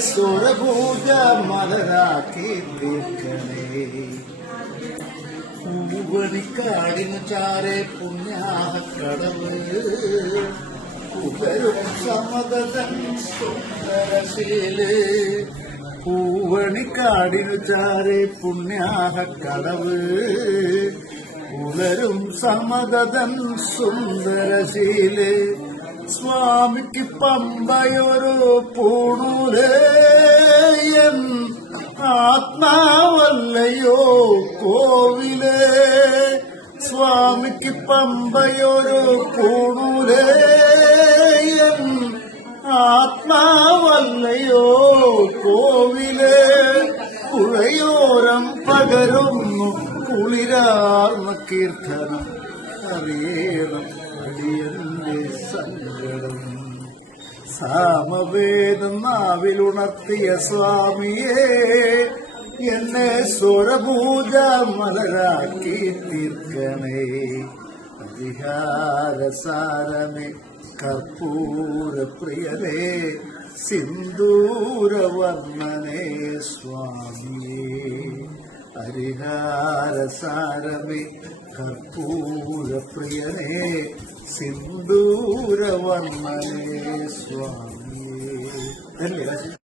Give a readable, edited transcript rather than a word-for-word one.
സ്വരഭൂജ മലരാക്കി തീർക്കണേ. പൂവണിക്കാടിനു ചാരെ പുണ്യാഹക്കടവ് പുലരും സമതൻ സുന്ദരശീല്. പൂവണിക്കാടിനു ചാരെ പുണ്യാഹക്കടവ് പുലരും സമതൻ സുന്ദരശീല്. സ്വാമിക്ക് പമ്പയൊരു പൂണൂലേയൻ ആത്മാവല്ലയോ കോവിലേ. സ്വാമിക്ക് പമ്പയൊരു പൂണൂലേയൻ ആത്മാവല്ലയോ കോവിലേ. പുഴയോരം പകരുന്നു കുളിരാർന്ന കീർത്തനം അറിയണം അടിയന്റെ സങ്കടം. സാമവേദം നാവിലുണർത്തിയ സ്വാമിയെ എന്നെ സ്വരപൂജ മലരാക്കി തീർക്കണേ. പരിഹാരസാരമേ കർപ്പൂരപ്രിയരേ സിന്ദൂരവർണ്ണനേ സ്വാമിയേ. ഹരിഹാരസാരമേ കർപ്പൂരപ്രിയനേ സിന്ദൂരവർണ്ണനേ സ്വാമിയേ.